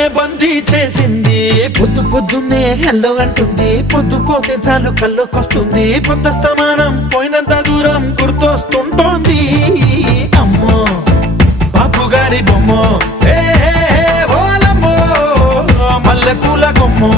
నన్నే బందీ చేసింది. పొద్దు పొద్దున్నే హెల్లో అంటుంది, పొద్దు పోతే చాలు కళ్ళొకొస్తుంది. పొద్దస్తమానం పోయినంత దూరం గుర్తొస్తుంటోంది. అమ్మో బాపు గారి బొమ్మో, ఓలమ్మో మల్లె పూల కొమ్మో.